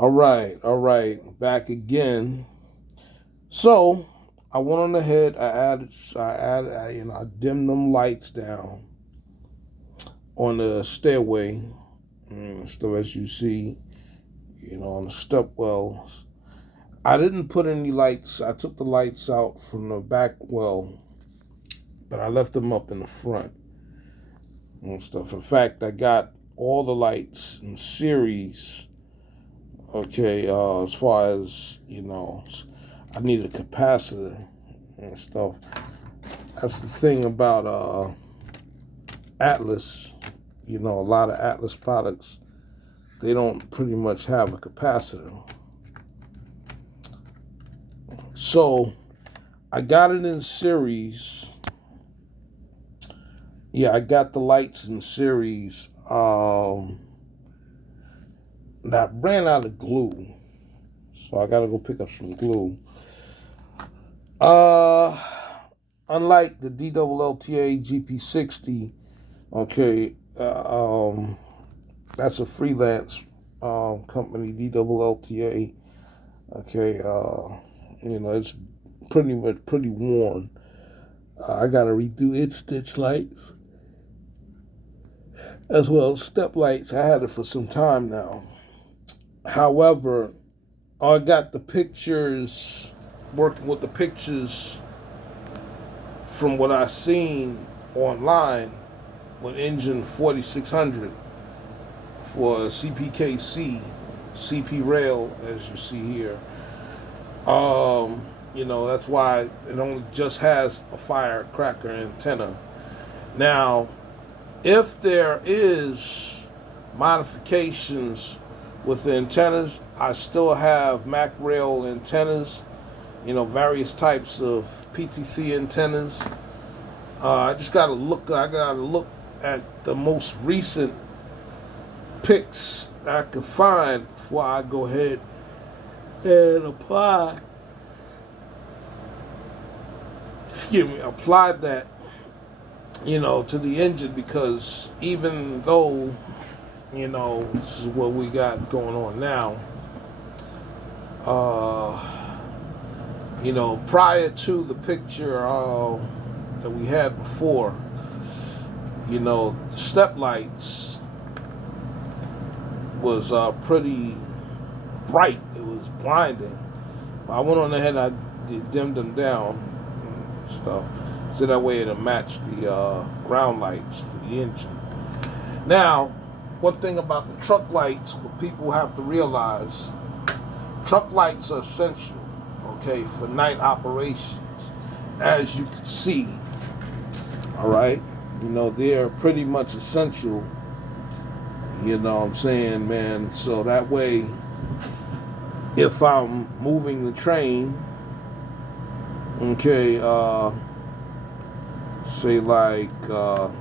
All right, back again. So I went on ahead. I dimmed them lights down on the stairway. So as you see, on the step wells. I didn't put any lights. I took the lights out from the back well, but I left them up in the front and stuff. In fact, I got all the lights in series. Okay, as far as I need a capacitor and stuff. That's the thing about Atlas. A lot of Atlas products, they don't pretty much have a capacitor. So I got it in series. Yeah, I got the lights in series. And I ran out of glue, so I gotta go pick up some glue. Uh, Unlike the DLLTA GP40, okay, that's a freelance company, DLLTA. Okay, it's pretty worn. I gotta redo its stitch lights as well as step lights. I had it for some time now. However, I got the pictures, working with the pictures from what I seen online with engine 4600 for CPKC, CP rail, as you see here. That's why it only just has a firecracker antenna. Now, if there is modifications with the antennas, I still have Mac rail antennas, various types of PTC antennas. I just gotta look. I gotta look at the most recent pics that I can find before I go ahead and apply. Apply that, to the engine, because even though, this is what we got going on now. Prior to the picture that we had before, the step lights was pretty bright. It was blinding. I went on ahead and I dimmed them down and stuff, so that way it'll match the ground lights for the engine. Now, one thing about the truck lights, what people have to realize, truck lights are essential, okay, for night operations, as you can see. All right, they're pretty much essential. You know what I'm saying, man? So that way, if I'm moving the train, okay, say like, all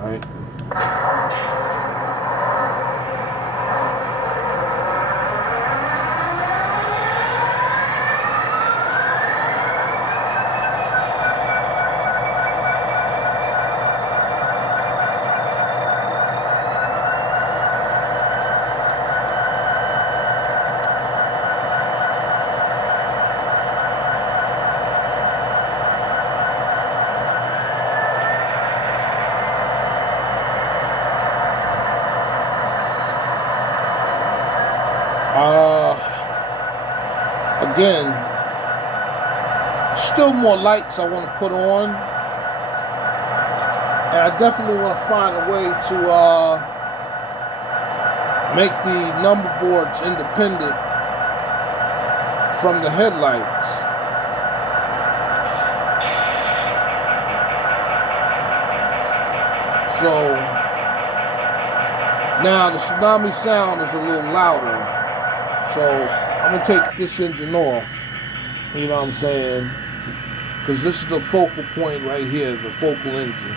right. Again, still more lights I want to put on, and I definitely want to find a way to make the number boards independent from the headlights. So now the tsunami sound is a little louder. So I'm going to take this engine off, you know what I'm saying? Because this is the focal point right here, the focal engine.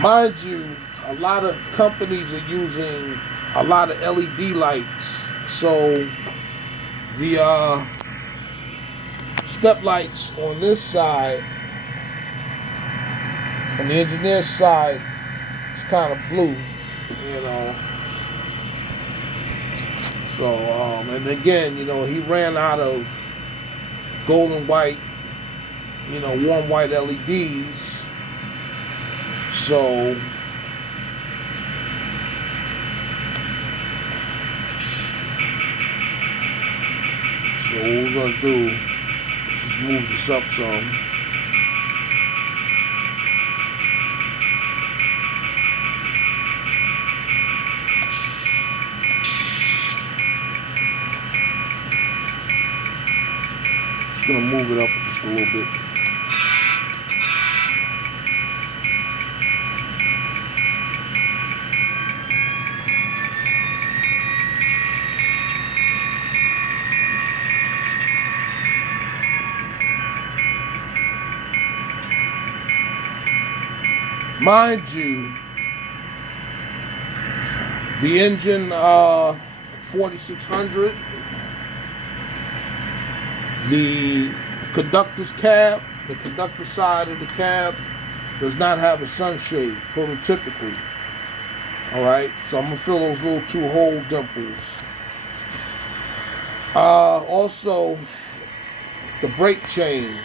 Mind you, a lot of companies are using a lot of LED lights. So the step lights on this side On the engineer's side, it's kind of blue, you know. So, and again, you know, he ran out of golden white, you know, warm white LEDs. So, what we're gonna do is just move this up some. Just gonna move it up just a little bit. Mind you, the engine 4600, the conductor's cab, the conductor side of the cab does not have a sunshade, prototypically. Alright, so I'm going to fill those little 2 hole dimples. Also, the brake chain.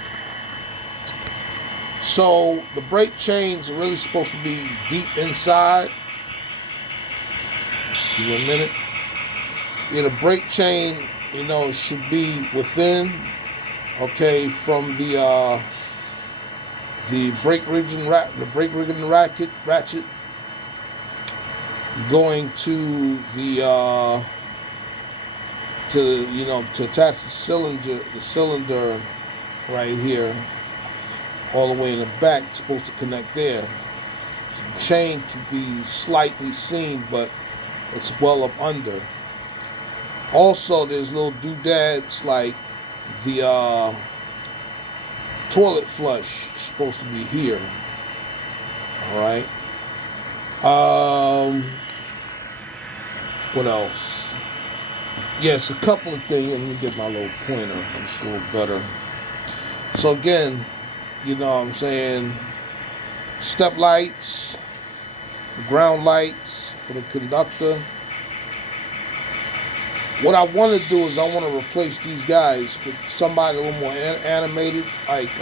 So the brake chains are really supposed to be deep inside. Give me a minute. Yeah, the brake chain, you know, should be within. Okay, from the brake rigging ratchet going to the to attach the cylinder right here. All the way in the back, it's supposed to connect there. So the chain can be slightly seen, but it's well up under. Also, there's little doodads like the toilet flush is supposed to be here. All right. What else? Yes, a couple of things. Let me get my little pointer. It's a little better. So again, you know what I'm saying, step lights, the ground lights for the conductor. What I want to do is I want to replace these guys with somebody a little more animated, like,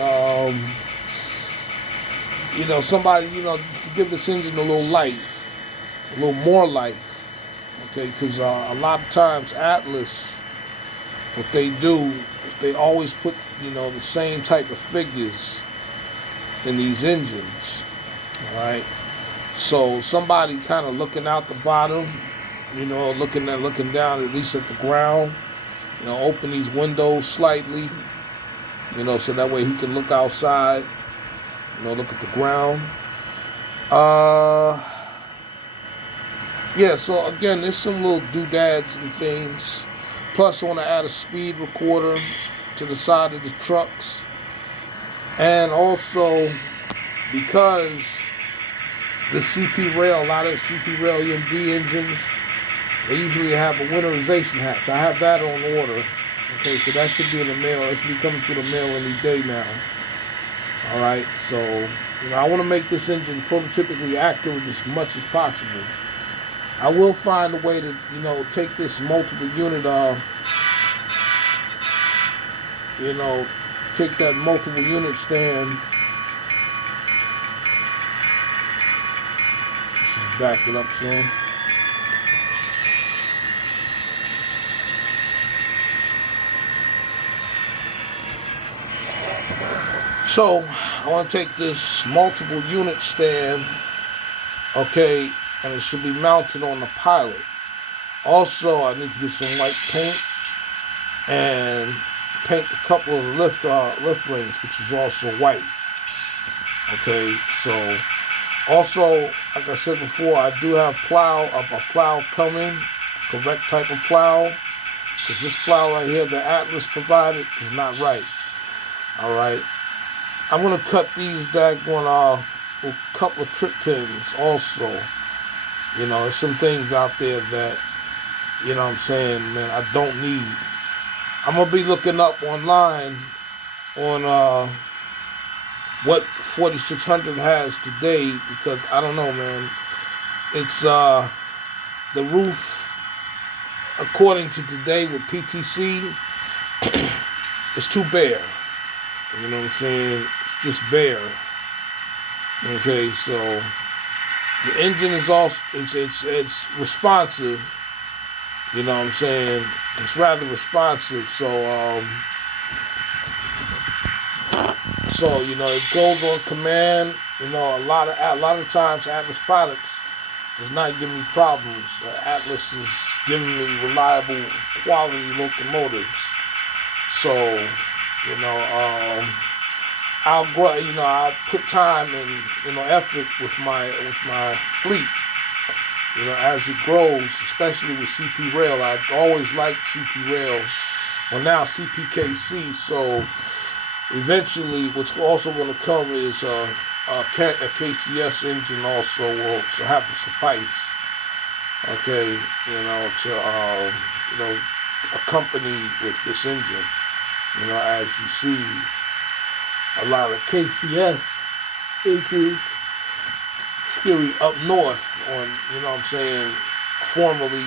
you know, somebody, you know, just to give this engine a little life, a little more life, okay, because a lot of times Atlas, what they do is they always put, you know, the same type of figures in these engines. All right, so somebody kind of looking out the bottom, you know, looking down at least at the ground, you know, open these windows slightly, you know, so that way he can look outside, you know, look at the ground. Yeah, so again, there's some little doodads and things. Plus, I want to add a speed recorder to the side of the trucks. And also, because the CP rail, a lot of CP rail EMD engines, they usually have a winterization hatch. I have that on order. Okay, so that should be in the mail. It should be coming through the mail any day now. All right, so you know, I want to make this engine prototypically accurate as much as possible. I will find a way to, you know, take this multiple unit, you know, take that multiple unit stand. Let's just back it up soon. So I want to take this multiple unit stand, okay, and it should be mounted on the pilot. Also, I need to get some white paint and paint a couple of lift rings, which is also white. Okay, so also, like I said before, I do have a plow coming, correct type of plow, because this plow right here, the Atlas provided, is not right. All right, I'm gonna cut these daggone a couple of trip pins also. You know, there's some things out there that, you know what I'm saying, man, I don't need. I'm going to be looking up online on what 4600 has today, because I don't know, man. It's the roof, according to today with PTC, it's too bare. You know what I'm saying? It's just bare. Okay, so the engine is also it's responsive. You know what I'm saying? It's rather responsive. So you know, it goes on command. You know, a lot of times Atlas products does not give me problems. Atlas is giving me reliable, quality locomotives. So, you know, I'll put time and effort with my fleet. You know, as it grows, especially with CP Rail. I always liked CP Rail. Well, now CPKC. So eventually, what's also going to come is a KCS engine also will have to suffice. Okay, you know, to accompany with this engine. You know, as you see, a lot of KCS engines, excuse me, up north on, you know what I'm saying, formerly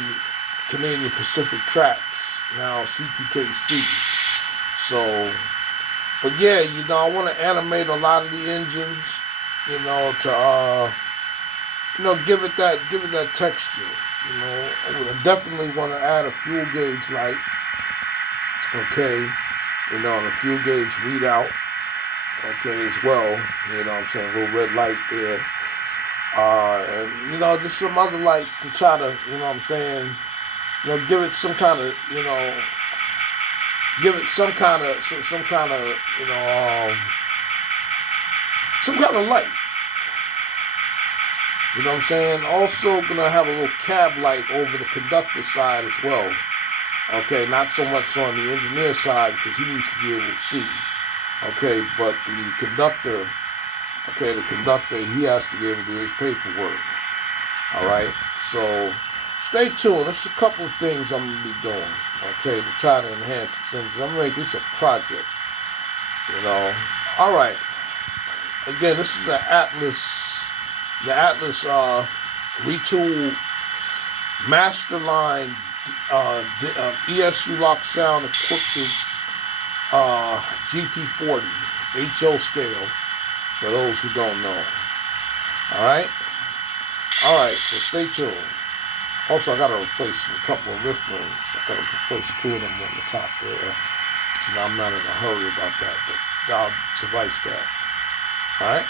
Canadian Pacific Tracks, now CPKC. So, but yeah, you know, I want to animate a lot of the engines, you know, to give it that texture. You know, I definitely want to add a fuel gauge light. Okay, you know, the fuel gauge readout. Okay, as well. You know what I'm saying, a little red light there. And you know, just some other lights to try to, you know what I'm saying, you know, give it some kind of, you know, you know, some kind of light. You know what I'm saying? Also gonna have a little cab light over the conductor side as well. Okay, not so much on the engineer side because he needs to be able to see. Okay, but the conductor, he has to be able to do his paperwork. All right, so stay tuned. There's a couple of things I'm gonna be doing. Okay, to try to enhance this engine. I'm gonna make this a project. You know. All right. Again, this is the Atlas Retool MasterLine ESU lock sound equipped with GP40 HO scale, for those who don't know. Alright, so stay tuned. Also, I gotta replace a couple of lift rings. I gotta replace 2 of them on the top there. So I'm not in a hurry about that, but I'll suffice that. Alright.